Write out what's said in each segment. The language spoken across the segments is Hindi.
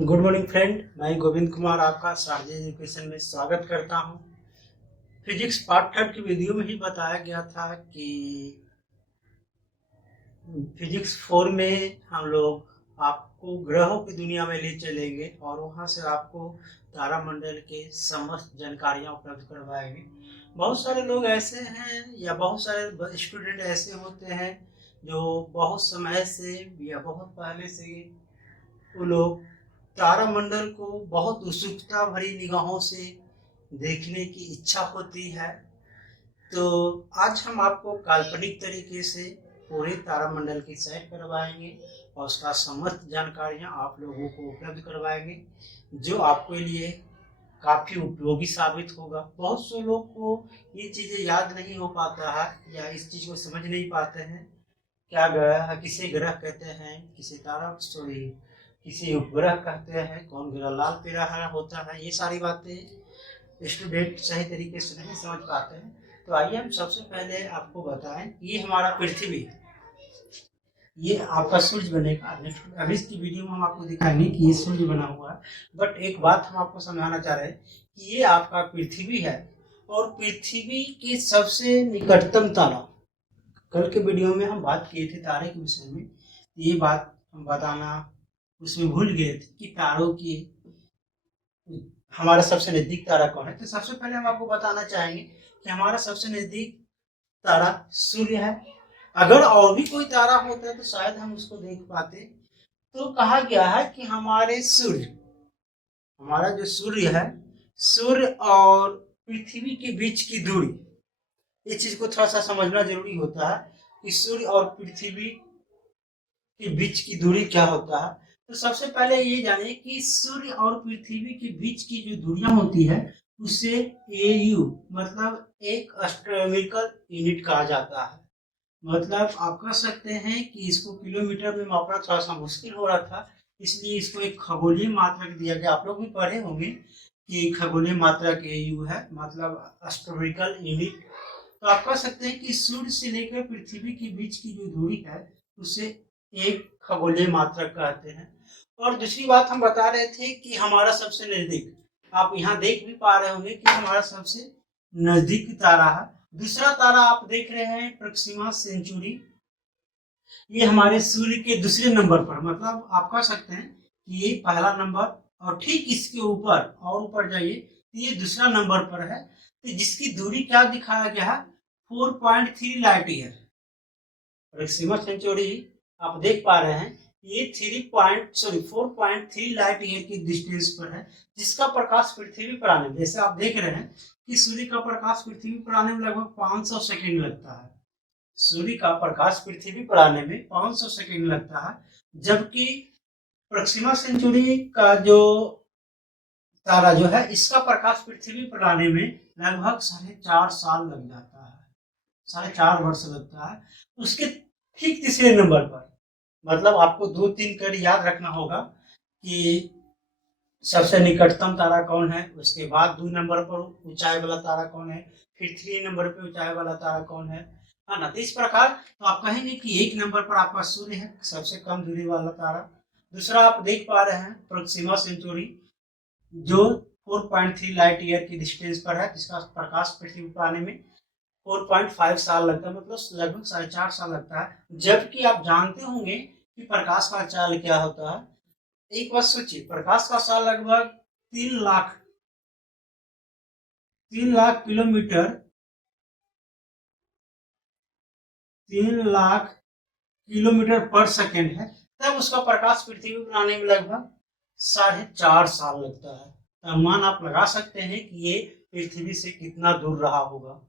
गुड मॉर्निंग फ्रेंड, मैं गोविंद कुमार आपका सारजी एजुकेशन में स्वागत करता हूं। फिजिक्स पार्ट थर्ड की वीडियो में ही बताया गया था कि फिजिक्स 4 में हम लोग आपको ग्रहों की दुनिया में ले चलेंगे और वहां से आपको तारामंडल के समस्त जानकारियां उपलब्ध करवाएंगे। बहुत सारे लोग ऐसे हैं या बहुत सारे स्टूडेंट ऐसे होते हैं जो बहुत समय से या बहुत पहले से वो लोग तारामंडल को बहुत उत्सुकता भरी निगाहों से देखने की इच्छा होती है। तो आज हम आपको काल्पनिक तरीके से पूरे तारामंडल की सैर करवाएंगे और उसका समस्त जानकारियां आप लोगों को उपलब्ध करवाएंगे, जो आपके लिए काफ़ी उपयोगी साबित होगा। बहुत से लोग को ये चीज़ें याद नहीं हो पाता है या इस चीज़ को समझ नहीं पाते हैं। क्या ग्रह किसे ग्रह कहते हैं, किसे तारा सॉरी किसी उपग्रह कहते हैं, कौन ग्रह लाल ग्रह होता है, ये सारी बातें स्टूडेंट सही तरीके से नहीं समझ पाते हैं। तो आइए हम सबसे पहले आपको बताएं, ये हमारा पृथ्वी है, ये आपका सूर्य बनेगा। नेक्स्ट अभी की वीडियो में हम आपको दिखाएंगे कि ये सूर्य बना हुआ है। बट एक बात हम आपको समझाना चाह रहे हैं कि ये आपका पृथ्वी है और पृथ्वी के सबसे निकटतम तारा, कल के वीडियो में हम बात किए थे तारे के विषय में, ये बात हम बताना उसमें भूल गए थे कि तारों की हमारा सबसे नजदीक तारा कौन है। तो सबसे पहले हम आपको बताना चाहेंगे कि हमारा सबसे नजदीक तारा सूर्य है। अगर और भी कोई तारा होता तो शायद हम उसको देख पाते। तो कहा गया है कि हमारा जो सूर्य है, सूर्य और पृथ्वी के बीच की दूरी, ये चीज को थोड़ा सा समझना जरूरी होता है कि सूर्य और पृथ्वी के बीच की दूरी क्या होता है। तो सबसे पहले ये जानिए कि सूर्य और पृथ्वी के बीच की जो दूरियां होती है उसे एयू मतलब एक एस्ट्रोनॉमिकल यूनिट कहा जाता है। मतलब आप कह सकते हैं कि इसको किलोमीटर में मापना थोड़ा सा मुश्किल हो रहा था, इसलिए इसको एक खगोलीय मात्रक दिया गया। आप लोग भी पढ़े होंगे कि खगोलीय मात्रक एयू है, मतलब एस्ट्रोनॉमिकल यूनिट। तो आप कह सकते हैं कि सूर्य से लेकर पृथ्वी के बीच की जो दूरी है उसे एक खगोलीय मात्रक कहते हैं। और दूसरी बात हम बता रहे थे कि हमारा सबसे नजदीक, आप यहाँ देख भी पा रहे होंगे कि हमारा सबसे नजदीक तारा है। दूसरा तारा आप देख रहे हैं प्रोक्सिमा सेंचुरी, ये हमारे सूर्य के दूसरे नंबर पर, मतलब आप कह सकते हैं कि ये पहला नंबर और ठीक इसके ऊपर और ऊपर जाइए तो ये दूसरा नंबर पर है। तो जिसकी दूरी क्या दिखाया गया है, 4.3 लाइट ईयर। प्रोक्सिमा सेंचुरी आप देख पा रहे हैं ये 4.3 लाइट ईयर की डिस्टेंस पर है, जिसका प्रकाश पृथ्वी पर आने में, जैसे आप देख रहे हैं कि सूर्य का प्रकाश पृथ्वी पर आने में लगभग 500 सेकंड लगता है। सूर्य का प्रकाश पृथ्वी पर आने में 500 सेकंड लगता है, जबकि प्रोक्सिमा सेंचुरी का जो तारा जो है इसका प्रकाश पृथ्वी पर आने में लगभग 4.5 साल लग जाता है, 4.5 वर्ष लगता है। उसके ठीक तीसरे नंबर पर, मतलब आपको 2-3 कर याद रखना होगा कि सबसे निकटतम तारा कौन है, उसके बाद 2 नंबर पर ऊंचाई वाला तारा कौन है, फिर 3 नंबर पे ऊंचाई वाला तारा कौन है ना। तो इस प्रकार तो आप कहेंगे कि 1 नंबर पर आपका सूर्य है, सबसे कम दूरी वाला तारा। दूसरा आप देख पा रहे हैं प्रोक्सिमा सेंचुरी, जो 4.3 लाइट ईयर की डिस्टेंस पर है, जिसका प्रकाश पृथ्वी पर आने में 4.5 साल लगता है, मतलब लगभग 4.5 साल लगता है। जबकि आप जानते होंगे कि प्रकाश का चाल क्या होता है। एक बात सोचिए, प्रकाश का साल लगभग 3 लाख किलोमीटर, 3 लाख किलोमीटर पर सेकेंड है, तब उसका प्रकाश पृथ्वी पर आने में लगभग 4.5 साल लगता है। अनुमान आप लगा सकते हैं कि ये पृथ्वी से कितना दूर रहा होगा।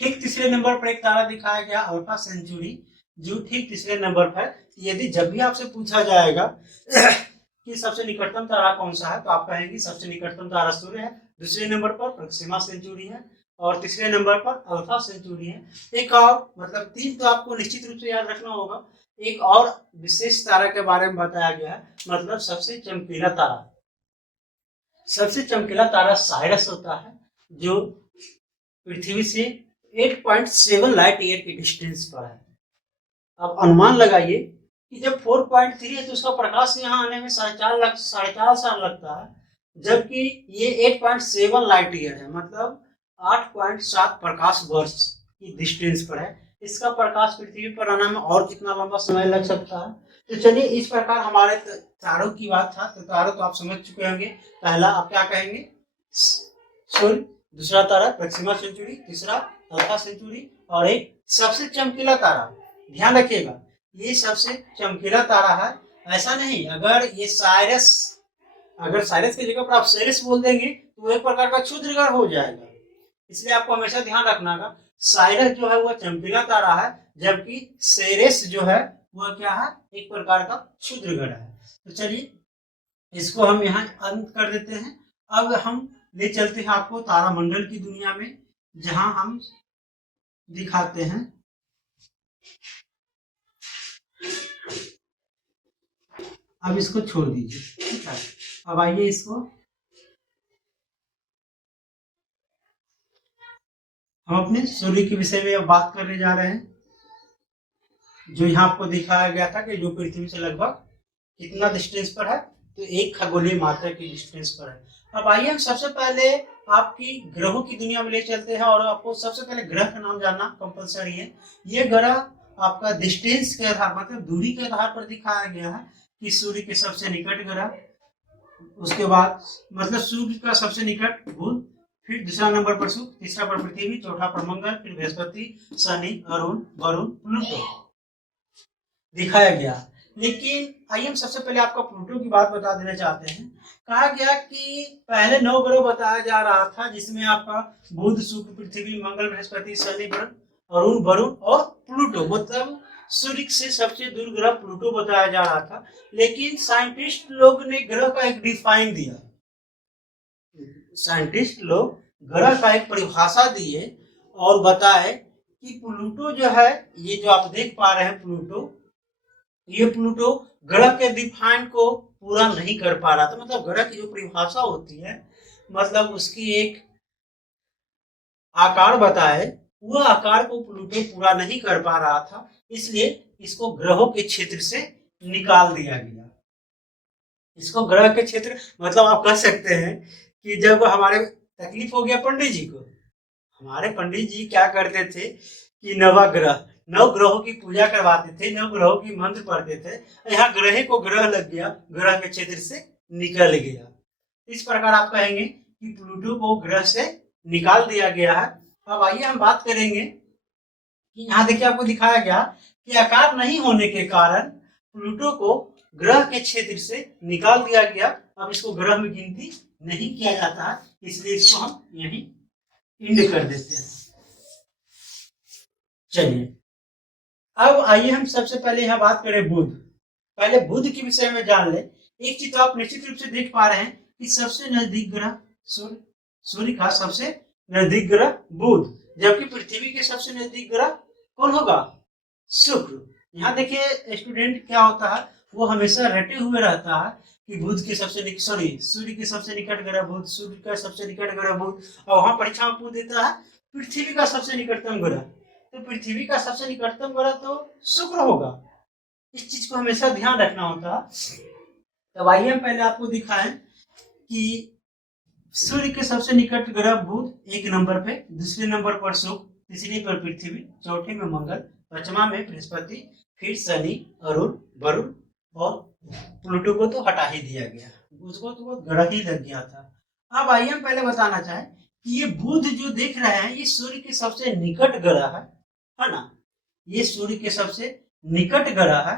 ठीक तीसरे नंबर पर एक तारा दिखाया गया अल्फा सेंचुरी, जो ठीक तीसरे नंबर पर। यदि जब भी आपसे पूछा जाएगा कि सबसे निकटतम तारा कौन सा है, तो आप कहेंगे सबसे निकटतम तारा सूर्य है, दूसरे नंबर पर प्रोक्सिमा सेंचुरी है और तीसरे नंबर पर अल्फा सेंचुरी है। एक और, मतलब 3 तो आपको निश्चित रूप से याद रखना होगा। एक और विशेष तारा के बारे में बताया गया है, मतलब सबसे चमकीला तारा, सबसे चमकीला तारा साइरस होता है, जो पृथ्वी से 8.7 लाइट ईयर की डिस्टेंस पर है। अब अनुमान लगाइए कि जब 4.3 है तो उसका प्रकाश यहाँ आने में 4.5 साल लगता है, जबकि ये 8.7 लाइट ईयर है, मतलब 8.7 प्रकाश वर्ष की डिस्टेंस पर है। इसका प्रकाश पृथ्वी पर आने में और कितना लंबा समय लग सकता है। तो चलिए, इस प्रकार हमारे तारों की बात था। तो तारों तो आप समझ चुके होंगे। पहला आप क्या कहेंगे? सूर्य, दूसरा तारा प्रक्सिमा सेंचुरी, तीसरा अल्फा सेंचुरी, और एक सबसे चमकीला तारा। ध्यान रखिएगा, ये सबसे चमकीला तारा है। ऐसा नहीं, अगर साइरस की जगह पर आप सेरेस बोल देंगे तो वो एक प्रकार का क्षुद्र ग्रह हो जाएगा। इसलिए आपको हमेशा ध्यान रखना होगा, साइरस जो है वह चमकीला तारा है, जबकि सेरेस जो है वह क्या है? एक प्रकार का क्षुद्र ग्रह है। तो चलिए, इसको हम यहाँ अंत कर देते हैं। अब हम ले चलते हैं आपको तारामंडल की दुनिया में, जहां हम दिखाते हैं अब इसको छोड़ दीजिए, ठीक है। अब आइए, इसको हम अपने सूर्य के विषय में अब बात करने जा रहे हैं, जो यहाँ आपको दिखाया गया था कि जो पृथ्वी से लगभग कितना डिस्टेंस पर है? तो 1 खगोलीय मात्रा की डिस्टेंस पर है। अब आइए, हम सबसे पहले आपकी ग्रहों की दुनिया में ले चलते हैं, और आपको सबसे पहले ग्रह का नाम जानना कंपलसरी है। ये ग्रह आपका डिस्टेंस के आधार, मतलब दूरी के आधार पर दिखाया गया है कि सूर्य के सबसे निकट ग्रह, उसके बाद मतलब सूर्य का सबसे निकट बुध, फिर दूसरा नंबर पर शुक्र, तीसरा पर पृथ्वी, चौथा पर मंगल, फिर बृहस्पति, शनि, अरुण, वरुण, प्लूटो दिखाया गया। लेकिन आइए, हम सबसे पहले आपको प्लूटो की बात बता देना चाहते हैं। कहा गया कि पहले 9 ग्रह बताया जा रहा था, जिसमें आपका बुध, शुक्र, पृथ्वी, मंगल, बृहस्पति, शनि, अरुण, वरुण और प्लूटो, मतलब सूर्य से सबसे दूर ग्रह प्लूटो बताया जा रहा था। लेकिन साइंटिस्ट लोग ने ग्रह का एक डिफाइन दिया, साइंटिस्ट लोग ग्रह का एक परिभाषा दिए और बताए कि प्लूटो जो है, ये जो आप देख पा रहे हैं प्लूटो, ये प्लूटो ग्रह के डिफाइन को पूरा नहीं कर पा रहा था। मतलब ग्रह की जो परिभाषा होती है, मतलब उसकी एक आकार बताए, वह आकार को प्लूटो पूरा नहीं कर पा रहा था, इसलिए इसको ग्रहों के क्षेत्र से निकाल दिया गया। इसको ग्रह के क्षेत्र, मतलब आप कह सकते हैं कि जब हमारे तकलीफ हो गया पंडित जी को, हमारे पंडित जी क्या करते थे कि नवग्रह, 9 ग्रहों की पूजा करवाते थे, 9 ग्रहों की मंत्र पढ़ते थे। यहाँ ग्रह को ग्रह लग गया, ग्रह के क्षेत्र से निकल गया। इस प्रकार आप कहेंगे कि प्लूटो को ग्रह से निकाल दिया गया है। अब आइए, हम बात करेंगे कि यहाँ देखिए, आपको दिखाया गया कि आकार नहीं होने के कारण प्लूटो को ग्रह के क्षेत्र से निकाल दिया गया। अब इसको ग्रह में गिनती नहीं किया जाता है, इसलिए इसको हम यही इंड कर देते हैं। चलिए, अब आइए, हम सबसे पहले यहाँ बात करें बुध। पहले बुध के विषय में जान ले। एक चीज तो आप निश्चित रूप से देख पा रहे हैं कि सबसे नजदीक ग्रह सूर्य का सबसे नजदीक ग्रह बुध, जबकि पृथ्वी के सबसे नजदीक ग्रह कौन होगा? शुक्र। यहाँ देखिए स्टूडेंट, क्या होता है, वो हमेशा रटे हुए रहता है कि बुध के सबसे सूर्य के सबसे निकट ग्रह बुध, सूर्य का सबसे निकट ग्रह बुध, और वहां परीक्षा में पूछ देता है पृथ्वी का सबसे निकटतम ग्रह, तो पृथ्वी का सबसे निकटतम ग्रह तो शुक्र होगा। इस चीज को हमेशा ध्यान रखना होता है। तब आइए, हम पहले आपको दिखाएं कि सूर्य के सबसे निकट ग्रह बुध 1 नंबर पे, दूसरे नंबर पर शुक्र, तीसरे पर पृथ्वी, चौथे में मंगल, पांचवा में बृहस्पति, फिर शनि, अरुण, वरुण, और प्लूटो को तो हटा ही दिया गया, उसको तो ग्रह ही लग गया था। अब आइए, हम पहले बताना चाहें कि ये बुध जो देख रहे हैं, ये सूर्य के सबसे निकट ग्रह है ना, ये सूर्य के सबसे निकट ग्रह है।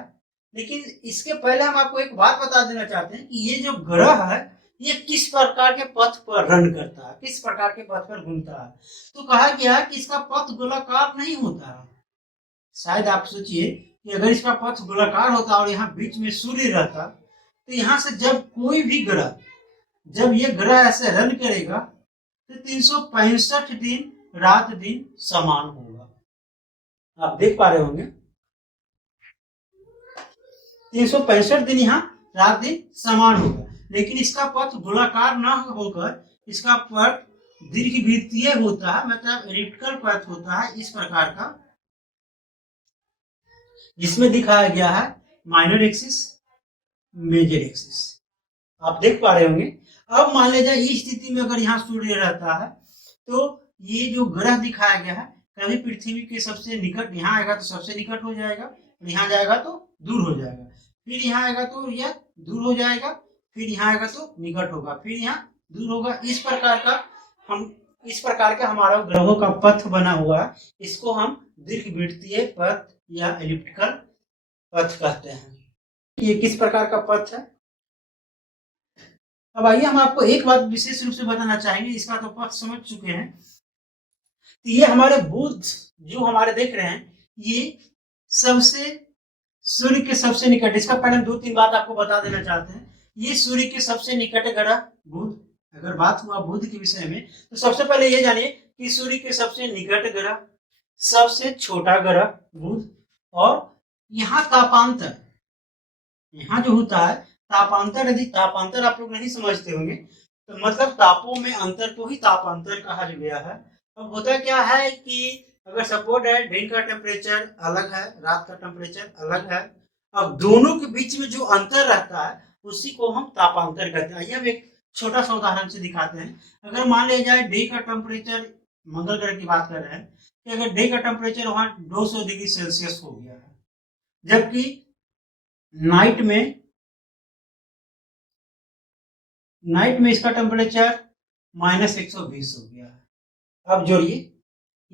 लेकिन इसके पहले हम आपको एक बात बता देना चाहते हैं कि ये जो ग्रह है, ये किस प्रकार के पथ पर रन करता है, किस प्रकार के पथ पर घूमता है। तो कहा गया कि इसका पथ गोलाकार नहीं होता है। शायद आप सोचिए कि अगर इसका पथ गोलाकार होता और यहाँ बीच में सूर्य रहता, तो यहाँ से जब कोई भी ग्रह, जब ये ग्रह ऐसे रन करेगा तो 365 दिन रात दिन समान होगा। आप देख पा रहे होंगे, 365 दिन यहाँ रात दिन समान होगा। लेकिन इसका पथ गोलाकार न होकर इसका पथ दीर्घवृत्तीय होता है, मतलब एलिप्टिकल पथ होता है इस प्रकार का, जिसमें दिखाया गया है माइनर एक्सिस, मेजर एक्सिस, आप देख पा रहे होंगे। अब मान लीजिए इस स्थिति में अगर यहाँ सूर्य रहता है तो ये जो ग्रह दिखाया गया है कभी पृथ्वी के सबसे निकट यहाँ आएगा तो सबसे निकट हो जाएगा, यहाँ जाएगा तो दूर हो जाएगा, फिर यहाँ आएगा तो यह दूर हो जाएगा, फिर यहाँ आएगा तो निकट होगा, फिर यहाँ दूर होगा। इस प्रकार का हमारा ग्रहों का पथ बना हुआ है, इसको हम दीर्घवृत्तीय पथ या एलिप्टिकल पथ कहते हैं। ये किस प्रकार का पथ है? अब आइए हम आपको एक बात विशेष रूप से बताना चाहेंगे, इसका तो पथ समझ चुके हैं। तो ये हमारे बुध जो हमारे देख रहे हैं, ये सबसे सूर्य के सबसे निकट, इसका पहले 2-3 बात आपको बता देना चाहते हैं। ये सूर्य के सबसे निकट ग्रह बुध, अगर बात हुआ बुध के विषय में तो सबसे पहले ये जानिए कि सूर्य के सबसे निकट ग्रह, सबसे छोटा ग्रह बुध, और यहाँ तापांतर, यहाँ जो होता है तापांतर, यदि तापांतर आप लोग नहीं समझते होंगे तो मतलब तापों में अंतर को ही तापांतर कहा गया है। अब होता क्या है कि अगर सपोज है दिन का टेम्परेचर अलग है, रात का टेम्परेचर अलग है, अब दोनों के बीच में जो अंतर रहता है उसी को हम तापांतर कहते हैं। आइए हम एक छोटा सा उदाहरण से दिखाते हैं। अगर मान लिया जाए डे का टेम्परेचर, मंगल ग्रह की बात कर रहे हैं, कि अगर डे का टेम्परेचर वहां 200 डिग्री सेल्सियस हो गया है, जबकि नाइट में इसका टेम्परेचर -120 हो गया है। अब जोड़िए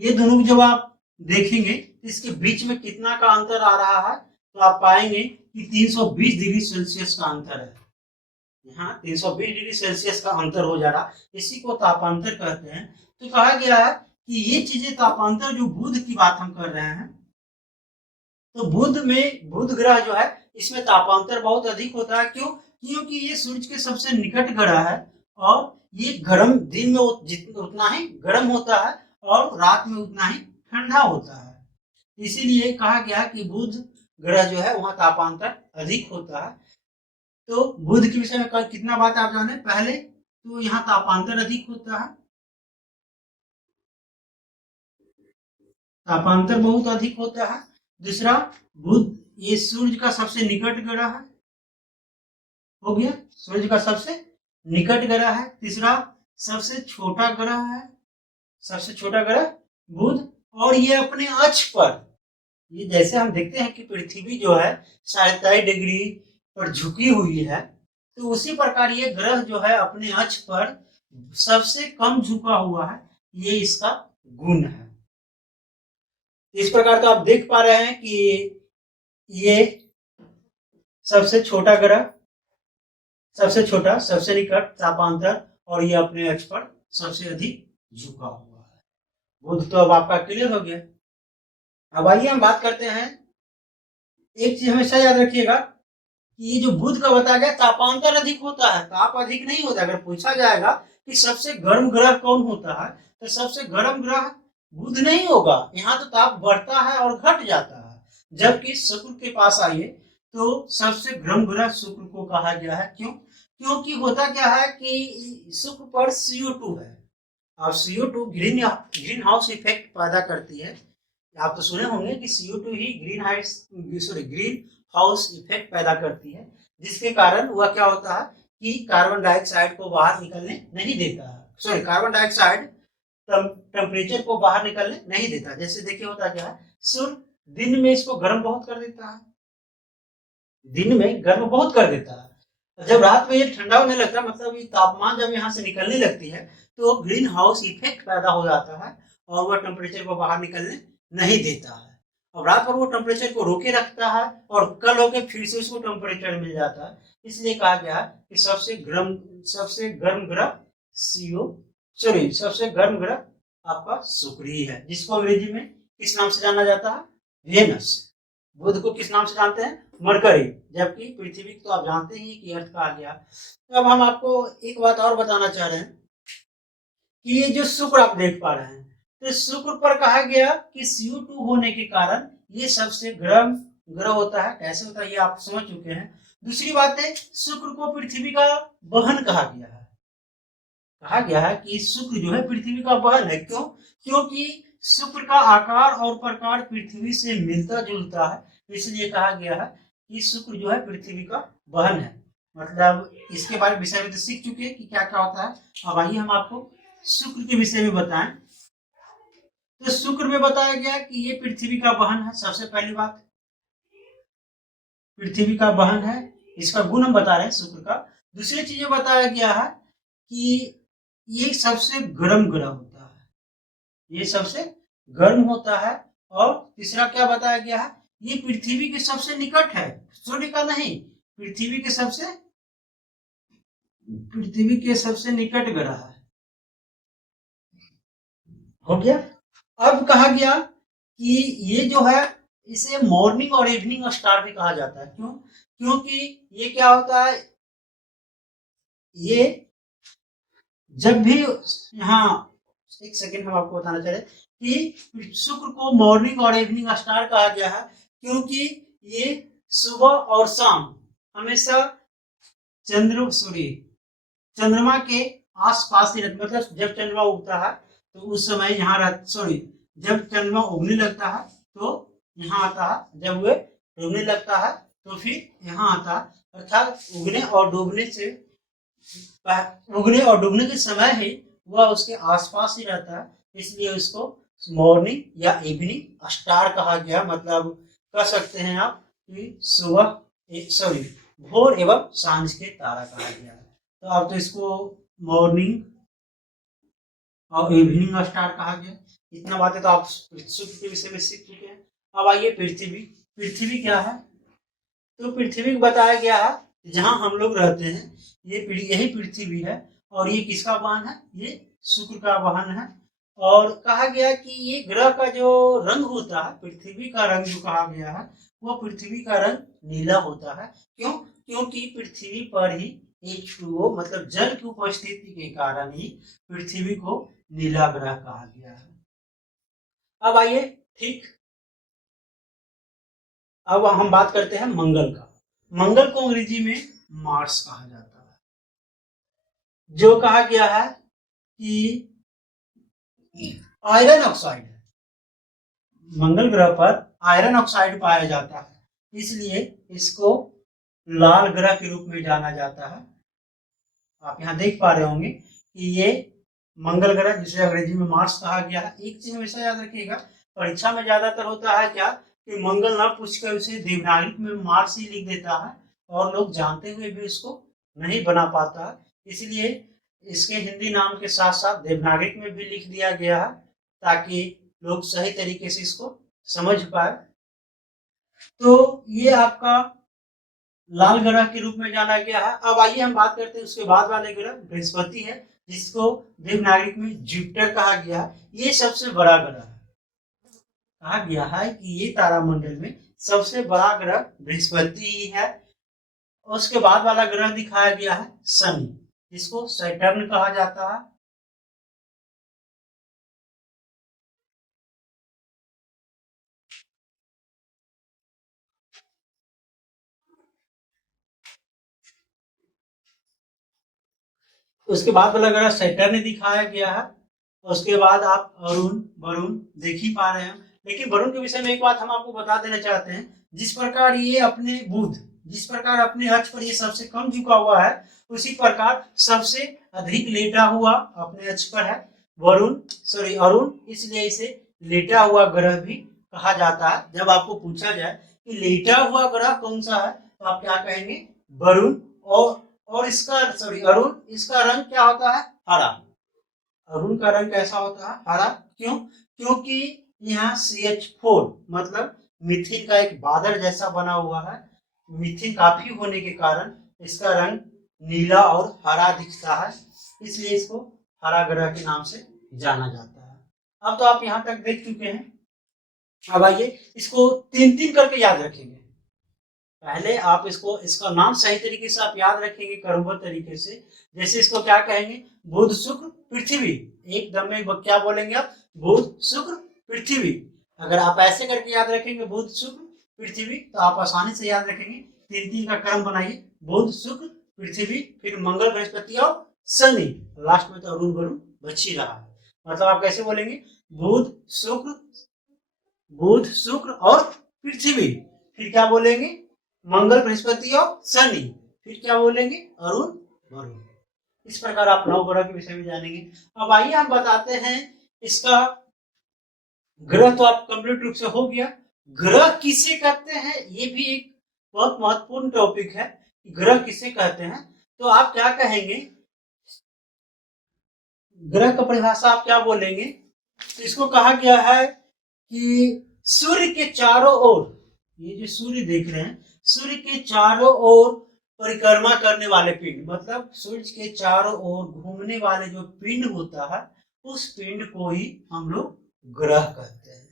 ये दोनों जब आप देखेंगे तो इसके बीच में कितना का अंतर आ रहा है, तो आप पाएंगे कि 320 डिग्री सेल्सियस का अंतर है। यहाँ 320 डिग्री सेल्सियस का अंतर हो जा रहा, इसी को तापांतर कहते हैं। तो कहा गया है कि ये चीजें तापांतर, जो बुध की बात हम कर रहे हैं, तो बुध ग्रह जो है इसमें तापांतर बहुत अधिक होता है। क्यों? क्योंकि ये सूर्य के सबसे निकट ग्रह है और ये गर्म, दिन में उतना ही गर्म होता है और रात में उतना ही ठंडा होता है। इसीलिए कहा गया कि बुध ग्रह जो है वहां तापांतर अधिक होता है। तो बुध के विषय में कितना बात आप जाने, पहले तो यहाँ तापांतर अधिक होता है, तापांतर बहुत अधिक होता है। दूसरा, बुध ये सूर्य का सबसे निकट ग्रह है, हो गया, सूर्य का सबसे निकट ग्रह है। तीसरा, सबसे छोटा ग्रह है, सबसे छोटा ग्रह बुध, और ये अपने अक्ष पर, ये जैसे हम देखते हैं कि पृथ्वी जो है 27 डिग्री पर झुकी हुई है, तो उसी प्रकार ये ग्रह जो है अपने अक्ष पर सबसे कम झुका हुआ है, ये इसका गुण है। इस प्रकार तो आप देख पा रहे हैं कि ये सबसे छोटा ग्रह, सबसे छोटा, सबसे निकट, तापांतर, और ये अपने अक्ष पर सबसे अधिक झुका हुआ है। बुध तो अब आपका क्लियर हो गया। अब आइए हम बात करते हैं, एक चीज हमेशा याद रखिएगा कि ये जो बुध का बताया गया तापांतर अधिक होता है, ताप अधिक नहीं होता। अगर पूछा जाएगा कि सबसे गर्म ग्रह कौन होता है, तो सबसे गर्म ग्रह बुध नहीं होगा, यहाँ तो ताप बढ़ता है और घट जाता है। जबकि शुक्र के पास आइए तो सबसे गर्म ग्रह शुक्र को कहा गया है। क्यों? क्योंकि होता क्या है कि शुक्र पर CO2 है, और CO2 ग्रीन हाउस इफेक्ट पैदा करती है। आप तो सुने होंगे कि CO2 ही ग्रीन हाउस इफेक्ट पैदा करती है, जिसके कारण वह क्या होता है कि कार्बन डाइऑक्साइड को बाहर निकलने नहीं देता है, कार्बन डाइऑक्साइड टेम्परेचर को बाहर निकलने नहीं देता। जैसे देखिए होता क्या है, सूर्य दिन में इसको गर्म बहुत कर देता है, दिन में गर्म बहुत कर देता है, जब रात में ये ठंडा होने लगता है, मतलब ये तापमान जब यहाँ से निकलने लगती है तो ग्रीन हाउस इफेक्ट पैदा हो जाता है और वह टेम्परेचर को बाहर निकलने नहीं देता है, और रात भर वो टेम्परेचर को रोके रखता है और कल होके फिर से उसको टेम्परेचर मिल जाता है। इसलिए कहा गया कि सबसे गर्म ग्रह सबसे गर्म ग्रह आपका शुक्र ही है, जिसको अंग्रेजी में किस नाम से जाना जाता है, वेनस। बुध को किस नाम से जानते हैं, मरकरी, जबकि पृथ्वी को तो आप जानते ही कि अर्थ कहा गया। तो अब हम आपको एक बात और बताना चाह रहे हैं कि ये जो शुक्र आप देख पा रहे हैं, तो शुक्र पर कहा गया कि CO2 होने के कारण ये सबसे गर्म ग्रह होता है। कैसे होता है ये आप समझ चुके हैं। दूसरी बात है, शुक्र को पृथ्वी का बहन कहा गया है। कहा गया है कि शुक्र जो है पृथ्वी का बहन है। क्यों? क्योंकि शुक्र का आकार और प्रकार पृथ्वी से मिलता जुलता है, इसलिए कहा गया है कि शुक्र जो है पृथ्वी का बहन है। मतलब इसके बारे में विषय में तो सीख चुके हैं कि क्या क्या होता है। अब आइए हम आपको शुक्र के विषय में बताएं। तो शुक्र में बताया गया कि ये पृथ्वी का बहन है। सबसे पहली बात, पृथ्वी का बहन है, इसका गुण हम बता रहे हैं शुक्र का। दूसरी चीज ये बताया गया है कि ये सबसे गर्म ग्रह होता है, ये सबसे गर्म होता है। और तीसरा क्या बताया गया है, ये पृथ्वी के सबसे निकट है, सूर्य का नहीं, पृथ्वी के सबसे निकट ग्रह है। हो गया। अब कहा गया कि ये जो है इसे मॉर्निंग और इवनिंग स्टार भी कहा जाता है। क्यों? क्योंकि ये क्या होता है, ये जब भी यहाँ एक सेकेंड हम आपको बताना चाह रहे कि शुक्र को मॉर्निंग और इवनिंग स्टार कहा गया है क्योंकि ये सुबह और शाम हमेशा चंद्रमा के आसपास ही रहता, मतलब जब चंद्रमा उगता है तो उस समय यहाँ जब चंद्रमा उगने लगता है तो यहाँ आता है, जब वह डूबने लगता है तो फिर यहाँ आता है। अर्थात उगने और डूबने के समय ही वह उसके आसपास ही रहता है, इसलिए उसको मॉर्निंग या इवनिंग स्टार कहा गया। मतलब कह सकते हैं आप कि भोर एवं सांझ के तारा कहा गया। तो अब तो इसको मॉर्निंग और इवनिंग स्टार कहा गया। इतना बातें तो आप शुक्र के विषय में सीख चुके हैं। अब आइए पृथ्वी क्या है। तो पृथ्वी को बताया गया है जहां हम लोग रहते हैं, यही पृथ्वी है। और ये किसका वाहन है, ये शुक्र का वाहन है। और कहा गया कि ये ग्रह का जो रंग होता है, पृथ्वी का रंग जो कहा गया है वो पृथ्वी का रंग नीला होता है। क्यों? क्योंकि पृथ्वी पर ही H2O मतलब जल की उपस्थिति के कारण ही पृथ्वी को नीला ग्रह कहा गया है। अब आइए, ठीक, अब हम बात करते हैं मंगल का। मंगल को अंग्रेजी में मार्स कहा जाता है। जो कहा गया है कि आयरन ऑक्साइड है, मंगल ग्रह पर आयरन ऑक्साइड पाया जाता है, इसलिए इसको लाल ग्रह के रूप में जाना जाता है। आप यहाँ देख पा रहे होंगे कि ये मंगल ग्रह जिसे अंग्रेजी में मार्स कहा गया है। एक चीज हमेशा याद रखिएगा, परीक्षा में ज्यादातर होता है क्या कि मंगल ना पूछकर उसे देवनागरी में मार्स ही लिख देता है और लोग जानते हुए भी उसको नहीं बना पाता है। इसलिए इसके हिंदी नाम के साथ साथ देवनागरी में भी लिख दिया गया है ताकि लोग सही तरीके से इसको समझ पाए। तो ये आपका लाल ग्रह के रूप में जाना गया है। अब आइए हम बात करते हैं उसके बाद वाले ग्रह, बृहस्पति है, जिसको देवनागरिक में जुपिटर कहा गया। ये सबसे बड़ा ग्रह है। कहा गया है कि ये तारामंडल में सबसे बड़ा ग्रह बृहस्पति ही है। उसके बाद वाला ग्रह दिखाया गया है शनि, जिसको सैटर्न कहा जाता है। उसके बाद वाला ग्रह सैटर्न दिखाया गया है। उसके बाद आप अरुण वरुण देख ही पा रहे हैं। लेकिन वरुण के विषय में एक बात हम आपको बता देना चाहते हैं, जिस प्रकार ये अपने जिस प्रकार अपने अक्ष पर ये सबसे कम झुका हुआ है, उसी प्रकार सबसे अधिक लेटा हुआ अपने अक्ष पर है अरुण, इसलिए इसे लेटा हुआ ग्रह भी कहा जाता है। जब आपको पूछा जाए कि लेटा हुआ ग्रह कौन सा है तो आप क्या कहेंगे, वरुण। और इसका अरुण, इसका रंग क्या होता है, हरा। अरुण का रंग कैसा होता है, हरा। क्यों? क्योंकि यहाँ CH4 मतलब मिथिन का एक बादल जैसा बना हुआ है। मिथिन काफी होने के कारण इसका रंग नीला और हरा दिखता है, इसलिए इसको हरा ग्रह के नाम से जाना जाता है। अब तो आप यहाँ तक देख चुके हैं। अब आइए इसको 3-3 करके याद रखेंगे। पहले आप इसका नाम सही तरीके से आप याद रखेंगे क्रमबद्ध तरीके से। जैसे इसको क्या कहेंगे, बुध शुक्र पृथ्वी। एकदम में क्या बोलेंगे आप, बुध शुक्र पृथ्वी। अगर आप ऐसे करके याद रखेंगे बुध शुक्र पृथ्वी तो आप आसानी से याद रखेंगे। 3-3 का क्रम बनाइए, बुध शुक्र पृथ्वी, फिर मंगल बृहस्पति और शनि, लास्ट में तो अरुण वरुण बच ही रहा है। मतलब आप कैसे बोलेंगे, बुध शुक्र और पृथ्वी। फिर क्या बोलेंगे, मंगल, बृहस्पति और शनि। फिर क्या बोलेंगे? अरुण, वरुण। इस प्रकार आप 9 ग्रह के विषय में जानेंगे। अब आइए हम बताते हैं इसका ग्रह तो आप कंप्लीट रूप से हो गया। ग्रह किसे कहते हैं, ये भी एक बहुत महत्वपूर्ण टॉपिक है। ग्रह किसे कहते हैं, तो आप क्या कहेंगे? ग्रह का परिभाषा आप क्या बोलेंगे? तो इसको कहा गया है कि सूर्य के चारों ओर, ये जो सूर्य देख रहे हैं, सूर्य के चारों ओर परिक्रमा करने वाले पिंड, मतलब सूर्य के चारों ओर घूमने वाले जो पिंड होता है, उस पिंड को ही हम लोग ग्रह कहते हैं।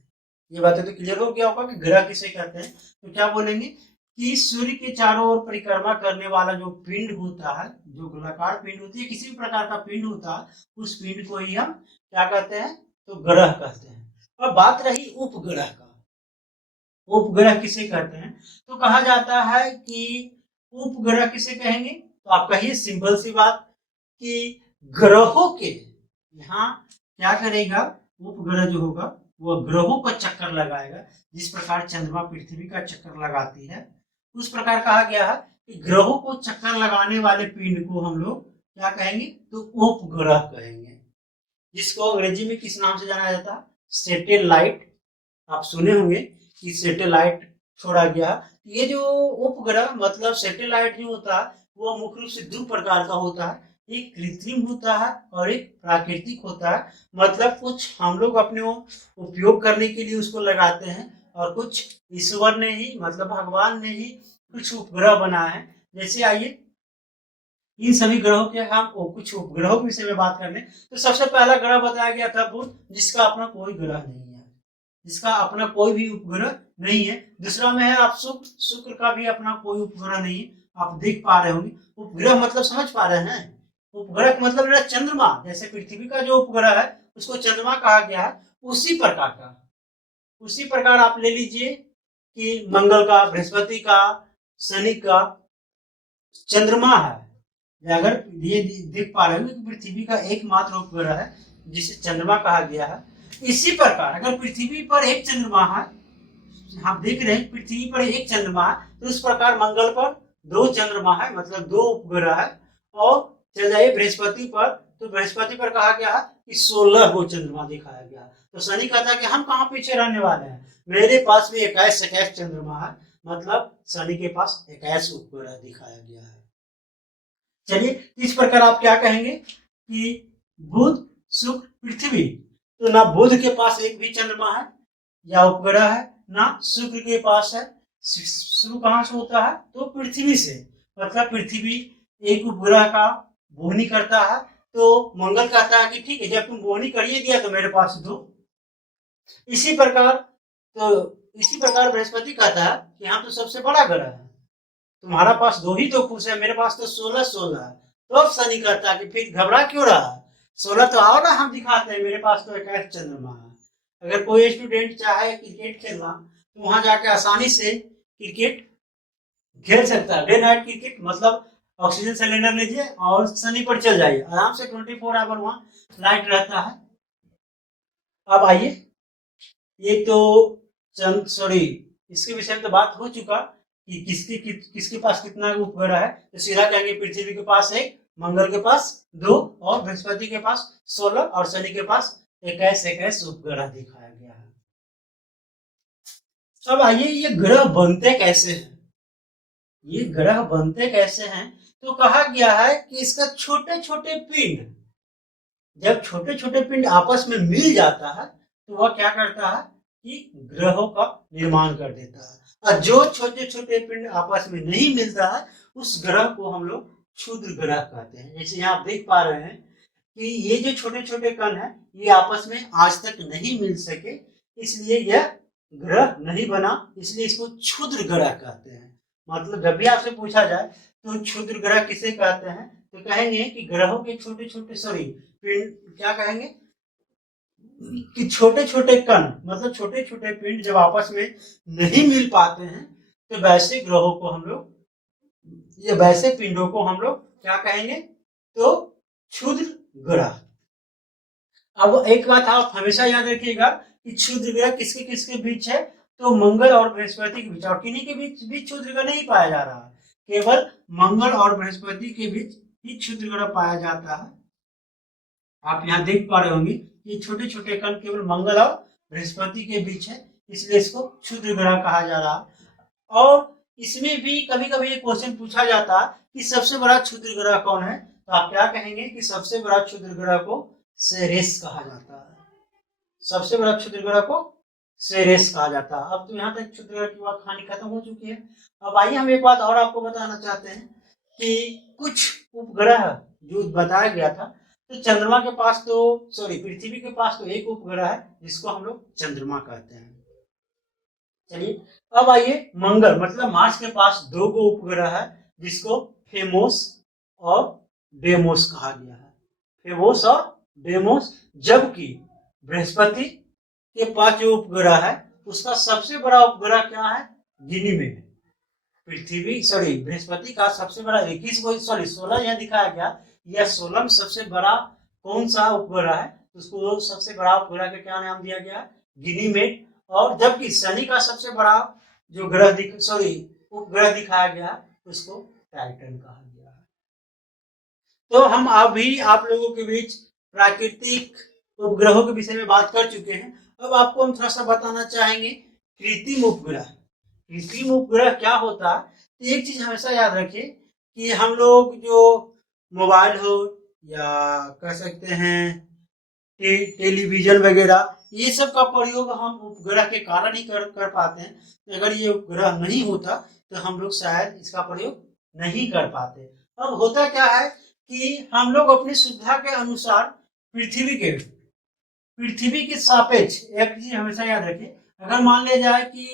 ये बातें तो क्लियर हो गया होगा कि ग्रह किसे कहते हैं। तो क्या बोलेंगे कि सूर्य के चारों ओर परिक्रमा करने वाला जो पिंड होता है, जो गोलाकार पिंड होती है, किसी भी प्रकार का पिंड होता है, उस पिंड को ही हम क्या कहते हैं? तो ग्रह कहते हैं। और बात रही उपग्रह का, उपग्रह किसे कहते हैं, तो कहा जाता है कि उपग्रह किसे कहेंगे? तो आप कहिए सिंपल सी बात कि ग्रहों के यहाँ क्या करेगा? उपग्रह जो होगा वो ग्रहों का चक्कर लगाएगा। जिस प्रकार चंद्रमा पृथ्वी का चक्कर लगाती है, उस प्रकार कहा गया है कि ग्रहों को चक्कर लगाने वाले पिंड को हम लोग क्या कहेंगे? तो उपग्रह कहेंगे, जिसको अंग्रेजी में किस नाम से जाना जाता है? सैटेलाइट। आप सुने होंगे कि सैटेलाइट छोड़ा गया। ये जो उपग्रह मतलब सैटेलाइट जो होता है वो मुख्य रूप से दो प्रकार का होता है, एक कृत्रिम होता है और एक प्राकृतिक होता है। मतलब कुछ हम लोग अपने उपयोग करने के लिए उसको लगाते हैं और कुछ ईश्वर ने ही, मतलब भगवान ने ही कुछ उपग्रह बनाए हैं। जैसे आइए इन सभी ग्रहों के हम कुछ उपग्रहों के विषय में बात कर लें, तो सबसे पहला ग्रह बताया गया था बुध, जिसका अपना कोई ग्रह नहीं है, जिसका अपना कोई भी उपग्रह नहीं है। दूसरा में है आप शुक्र, शुक्र का भी अपना कोई उपग्रह नहीं है। आप देख पा रहे होंगे उपग्रह मतलब समझ पा रहे हैं? उपग्रह मतलब मेरा चंद्रमा, जैसे पृथ्वी का जो उपग्रह है उसको चंद्रमा कहा गया है, उसी प्रकार आप ले लीजिए कि मंगल का, बृहस्पति का, शनि का चंद्रमा है। अगर ये देख पा रहे हो कि पृथ्वी का एकमात्र उपग्रह है जिसे चंद्रमा कहा गया है। इसी प्रकार अगर पृथ्वी पर एक चंद्रमा है, आप देख रहे हैं पृथ्वी पर एक चंद्रमा है, तो उस प्रकार मंगल पर 2 चंद्रमा है, मतलब 2 उपग्रह है। और चल जाइए बृहस्पति पर, तो बृहस्पति पर कहा गया कि 16 गो चंद्रमा दिखाया गया। तो शनि कहता है कि हम कहाँ पीछे रहने वाले हैं, मेरे पास भी 21 चंद्रमा है, मतलब शनि के पास 21 उपग्रह दिखाया गया है। चलिए इस प्रकार आप क्या कहेंगे कि बुध, शुक्र, पृथ्वी, तो ना बुध के पास एक भी चंद्रमा है या उपग्रह है, ना शुक्र के पास है। शुरू कहां से होता है? तो पृथ्वी से, मतलब पृथ्वी एक उपग्रह का बोहनी करता है। तो मंगल कहता है कि ठीक है, जब तुम बोहनी करिए दिया तो मेरे पास 2। इसी प्रकार बृहस्पति कहता है कि हम तो सबसे बड़ा ग्रह है, तुम्हारा पास 2 ही तो खुश है, मेरे पास तो 16 है। तो अब शनि कहता है कि फिर घबरा क्यों रहा है, 16 तो आओ ना, हम दिखाते हैं, मेरे पास तो 21 चंद्रमा है। अगर कोई स्टूडेंट चाहे क्रिकेट खेलना तो वहां जाके आसानी से क्रिकेट खेल सकता है। डे नाइट क्रिकेट, मतलब ऑक्सीजन सिलेंडर लीजिए और शनि पर चल जाइए, आराम से 24 आवर वहां लाइट रहता है। अब आइए, ये तो इसके विषय में तो बात हो चुका कि किसके पास कितना उपग्रह है। तो सीधा कहेंगे पृथ्वी के पास 1, मंगल के पास 2 और बृहस्पति के पास 16 और शनि के पास 21 उपग्रह दिखाया गया है। अब आइए ये ग्रह बनते कैसे हैं, ये ग्रह बनते कैसे हैं। तो कहा गया है कि इसका छोटे छोटे पिंड, जब छोटे छोटे पिंड आपस में मिल जाता है तो वह क्या करता है कि ग्रहों का निर्माण कर देता है। और जो छोटे छोटे पिंड आपस में नहीं मिलता है उस ग्रह को हम लोग क्षुद्र ग्रह कहते हैं। जैसे यहाँ आप देख पा रहे हैं कि ये जो छोटे छोटे कण है ये आपस में आज तक नहीं मिल सके, इसलिए यह ग्रह नहीं बना, इसलिए इसको क्षुद्र ग्रह कहते हैं। मतलब जब भी आपसे पूछा जाए तो क्षुद्र ग्रह किसे कहते हैं, तो कहेंगे कि ग्रहों के छोटे छोटे पिंड, क्या कहेंगे कि छोटे छोटे कण, मतलब छोटे छोटे पिंड जब आपस में नहीं मिल पाते हैं तो वैसे ग्रहों को हम लोग, ये वैसे पिंडों को हम लोग क्या कहेंगे, तो क्षुद्र ग्रह। अब एक बात आप हमेशा याद रखिएगा कि क्षुद्र ग्रह किसके किसके बीच है, तो मंगल और बृहस्पति के बीच, और किन्हीं के बीच भी क्षुद्र ग्रह नहीं पाया जा रहा, केवल मंगल और बृहस्पति के बीच ही क्षुद्र ग्रह पाया जाता है। आप यहाँ देख पा रहे होंगे ये छोटे छोटे कण केवल मंगल और बृहस्पति के बीच है, इसलिए इसको क्षुद्र ग्रह कहा जा रहा है। और इसमें भी कभी कभी ये क्वेश्चन पूछा जाता कि सबसे बड़ा क्षुद्र ग्रह कौन है, तो आप क्या कहेंगे कि सबसे बड़ा क्षुद्र ग्रह को सेरेस कहा जाता है। सबसे बड़ा क्षुद्र ग्रह को सेरेस कहा जाता है। अब तो यहाँ तक क्षुद्र ग्रह की बात कहानी खत्म हो चुकी है। अब आइए हम एक बात और आपको बताना चाहते हैं कि कुछ उपग्रह जो बताया गया था, तो चंद्रमा के पास तो पृथ्वी के पास तो एक उपग्रह है जिसको हम लोग चंद्रमा कहते हैं। चलिए अब आइए मंगल मतलब मार्स के पास दो गो उपग्रह है जिसको फेमोस और डेमोस कहा गया है। फेमोस और डेमोस। जबकि बृहस्पति के पास जो उपग्रह है उसका सबसे बड़ा उपग्रह क्या है, गैनीमेड। बृहस्पति का सबसे बड़ा 16 यह दिखाया गया, यह 16 सबसे बड़ा कौन सा उपग्रह है, उसको सबसे बड़ा उपग्रह का क्या नाम दिया गया, गैनीमेड। और जबकि शनि का सबसे बड़ा जो उपग्रह दिखाया गया उसको टाइटन कहा गया है। तो हम अभी आप लोगों के बीच प्राकृतिक उपग्रहों के विषय में बात कर चुके हैं। अब आपको हम थोड़ा सा बताना चाहेंगे कृत्रिम उपग्रह। कृत्रिम उपग्रह क्या होता है, तो एक चीज हमेशा याद रखें कि हम लोग जो मोबाइल हो या कह सकते हैं टेलीविजन वगैरह, ये सब का प्रयोग हम उपग्रह के कारण ही कर पाते हैं। अगर ये उपग्रह नहीं होता तो हम लोग शायद इसका प्रयोग नहीं कर पाते। अब होता क्या है कि हम लोग अपनी सुविधा के अनुसार पृथ्वी के सापेक्ष एक चीज हमेशा याद रखें, अगर मान लिया जाए कि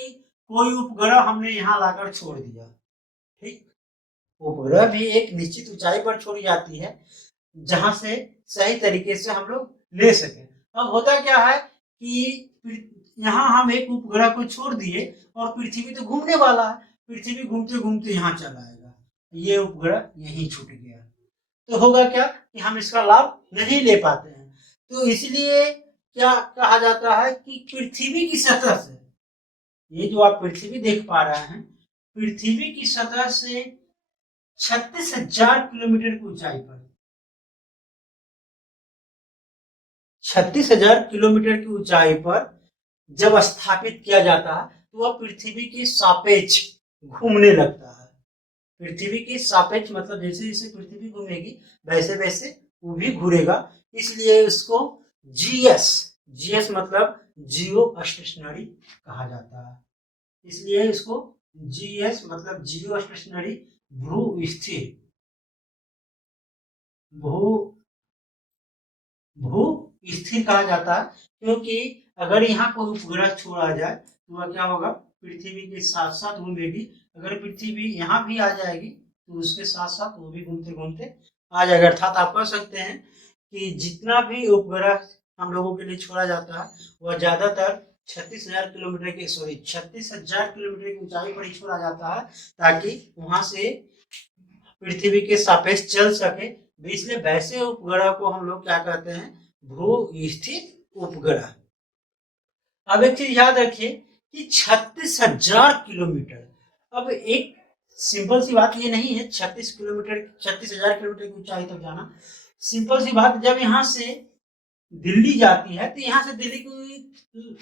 कोई उपग्रह हमने यहाँ लाकर छोड़ दिया, ठीक, उपग्रह भी एक निश्चित ऊंचाई पर छोड़ी जाती है जहां से सही तरीके से हम लोग ले सके। अब होता क्या है कि यहाँ हम एक उपग्रह को छोड़ दिए और पृथ्वी तो घूमने वाला है, पृथ्वी घूमते घूमते यहाँ चला आएगा, ये उपग्रह यहीं छूट गया, तो होगा क्या कि हम इसका लाभ नहीं ले पाते हैं। तो इसलिए क्या कहा जाता है कि पृथ्वी की सतह से, ये जो आप पृथ्वी देख पा रहे हैं, पृथ्वी की सतह से 36,000 किलोमीटर की ऊंचाई पर, 36,000 किलोमीटर की ऊंचाई पर जब स्थापित किया जाता है तो वह पृथ्वी के सापेक्ष घूमने लगता है। पृथ्वी के सापेक्ष मतलब जैसे जैसे पृथ्वी घूमेगी वैसे वैसे वो भी घूरेगा, इसलिए उसको जीएस मतलब जियो स्टेशनरी कहा जाता है। इसलिए इसको जीएस मतलब जियो स्टेशनरी भू स्थिर कहा जाता है, क्योंकि अगर यहाँ कोई उपग्रह छोड़ा जाए तो वह क्या होगा, पृथ्वी के साथ साथ घूमेगी। अगर पृथ्वी यहाँ भी आ जाएगी तो उसके साथ साथ वो भी घूमते घूमते आ जाएगा। अर्थात आप कह सकते हैं कि जितना भी उपग्रह हम लोगों के लिए छोड़ा जाता है वह ज्यादातर 36,000 किलोमीटर की 36,000 किलोमीटर की ऊंचाई पर ही छोड़ा जाता है ताकि वहां से पृथ्वी के सापेक्ष चल सके। इसलिए वैसे उपग्रह को हम लोग क्या कहते हैं, भू स्थित उपग्रह। अब एक चीज याद रखिए कि 36,000 किलोमीटर, अब एक सिंपल सी बात ये नहीं है 36,000 किलोमीटर की ऊंचाई तक जाना। सिंपल सी बात, जब यहाँ से दिल्ली जाती है तो यहाँ से दिल्ली की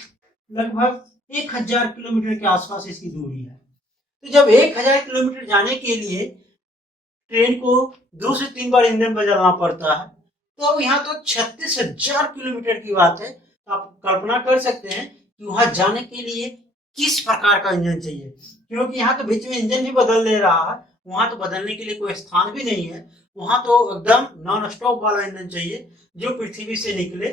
लगभग 1,000 किलोमीटर के आसपास इसकी दूरी है। तो जब 1,000 किलोमीटर जाने के लिए ट्रेन को 2 से 3 बार इंजन बदलना पड़ता है, तो अब यहाँ तो 36,000 किलोमीटर की बात है। आप कल्पना कर सकते हैं कि वहां जाने के लिए किस प्रकार का इंजन चाहिए, क्योंकि यहाँ तो बीच में इंजन भी बदल ले रहा है, वहां तो बदलने के लिए कोई स्थान भी नहीं है। वहां तो एकदम नॉन स्टॉप वाला इंजन चाहिए जो पृथ्वी से निकले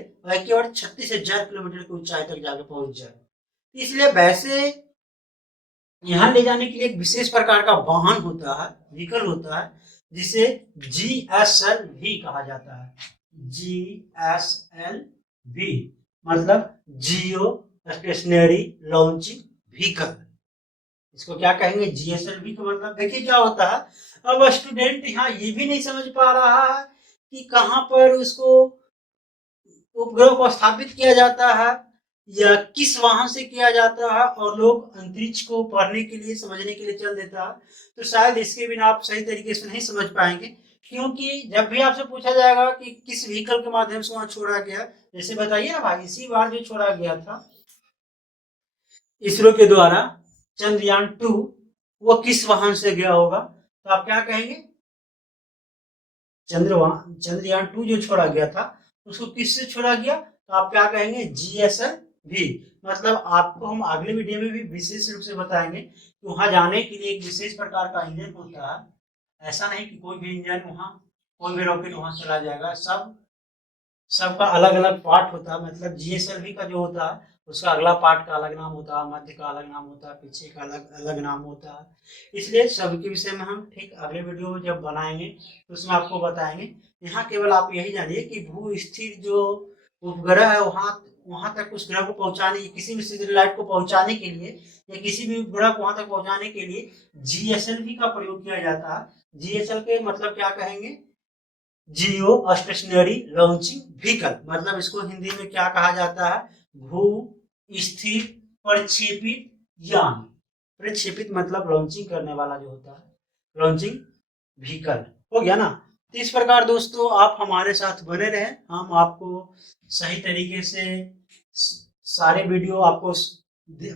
और 36,000 किलोमीटर की ऊंचाई तक जाकर पहुंच जाए। इसलिए वैसे यहाँ ले जाने के लिए एक विशेष प्रकार का वाहन होता है, व्हीकल होता है, जिसे GSLV कहा जाता है। GSLV मतलब जियो स्टेशनरी लॉन्चिंग व्हीकल। इसको क्या कहेंगे, GSLV का मतलब देखिए क्या होता है। अब स्टूडेंट यहाँ ये भी नहीं समझ पा रहा है कि कहाँ पर उसको उपग्रह को स्थापित किया जाता है, या किस वाहन से किया जाता है और लोग अंतरिक्ष को पढ़ने के लिए समझने के लिए चल देता है, तो शायद इसके बिना आप सही तरीके से नहीं समझ पाएंगे। क्योंकि जब भी आपसे पूछा जाएगा कि किस व्हीकल के माध्यम से वहां छोड़ा गया, जैसे बताइए ना भाई, इसी बार जो छोड़ा गया था इसरो के द्वारा चंद्रयान 2, वो किस वाहन से गया होगा, तो आप क्या कहेंगे? चंद्रयान 2 जो छोड़ा गया था उसको किससे छोड़ा गया, तो आप क्या कहेंगे? GSLV। मतलब आपको हम अगले वीडियो में भी विशेष रूप से बताएंगे कि वहां जाने के लिए एक विशेष प्रकार का इंजन होता है। ऐसा नहीं कि कोई भी इंजन वहां, कोई भी रॉकेट वहां चला जाएगा। सबका अलग अलग पार्ट होता है। मतलब GSLV का जो होता है उसका अगला पार्ट का अलग नाम होता है, मध्य का अलग नाम होता है, पीछे का अलग अलग नाम होता है। इसलिए सबके विषय में हम ठीक अगले वीडियो जब बनाएंगे तो उसमें आपको बताएंगे। यहाँ केवल आप यही जानिए कि भू स्थिर जो उपग्रह है वहां वहां तक उस ग्रह को पहुंचाने, किसी भी सैटेलाइट को पहुंचाने के लिए या किसी भी उपग्रह को वहां तक पहुंचाने के लिए GSLV का प्रयोग किया जाता है। GSL के मतलब क्या कहेंगे? जियो स्टेशनरी लॉन्चिंग व्हीकल। मतलब इसको हिंदी में क्या कहा जाता है? भू स्थिर प्रक्षेपित यान। प्रक्षेपित मतलब लॉन्चिंग करने वाला जो होता है, लॉन्चिंग व्हीकल। हो गया ना? तो इस प्रकार दोस्तों आप हमारे साथ बने रहे, हम आपको सही तरीके से सारे वीडियो आपको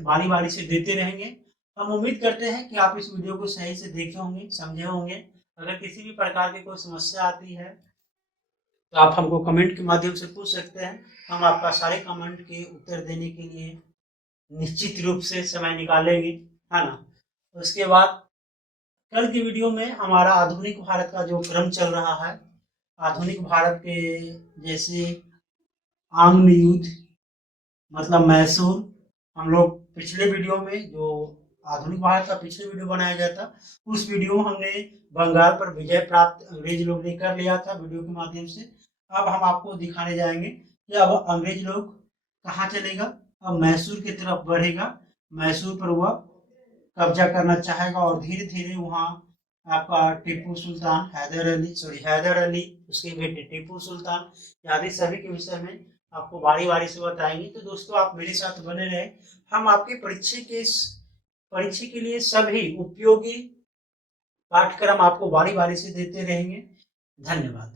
बारी बारी से देते रहेंगे। हम उम्मीद करते हैं कि आप इस वीडियो को सही से देखे होंगे, समझे होंगे। अगर किसी भी प्रकार की कोई समस्या आती है तो आप हमको कमेंट के माध्यम से पूछ सकते हैं। हम आपका सारे कमेंट के उत्तर देने के लिए निश्चित रूप से समय निकालेंगे, है ना? उसके बाद कल की वीडियो में हमारा आधुनिक भारत का जो क्रम चल रहा है, आधुनिक भारत के जैसे आंग्ल युद्ध, मतलब मैसूर, हम लोग पिछले वीडियो में जो आधुनिक भारत का पिछले वीडियो बनाया गया था, उस वीडियो में हमने बंगाल पर विजय प्राप्त अंग्रेज लोग ने कर लिया था वीडियो के माध्यम से। अब हम आपको दिखाने जाएंगे कि अब अंग्रेज लोग कहाँ चलेगा, अब मैसूर की तरफ बढ़ेगा। मैसूर पर वह कब्जा करना चाहेगा और धीरे धीरे वहाँ आपका टीपू सुल्तान, हैदर अली, उसके बेटे टीपू सुल्तान आदि सभी के विषय में आपको बारी बारी से बताएंगे। तो दोस्तों आप मेरे साथ बने रहे, हम आपके परीक्षा के लिए सभी उपयोगी पाठ्यक्रम आपको बारी बारी से देते रहेंगे। धन्यवाद।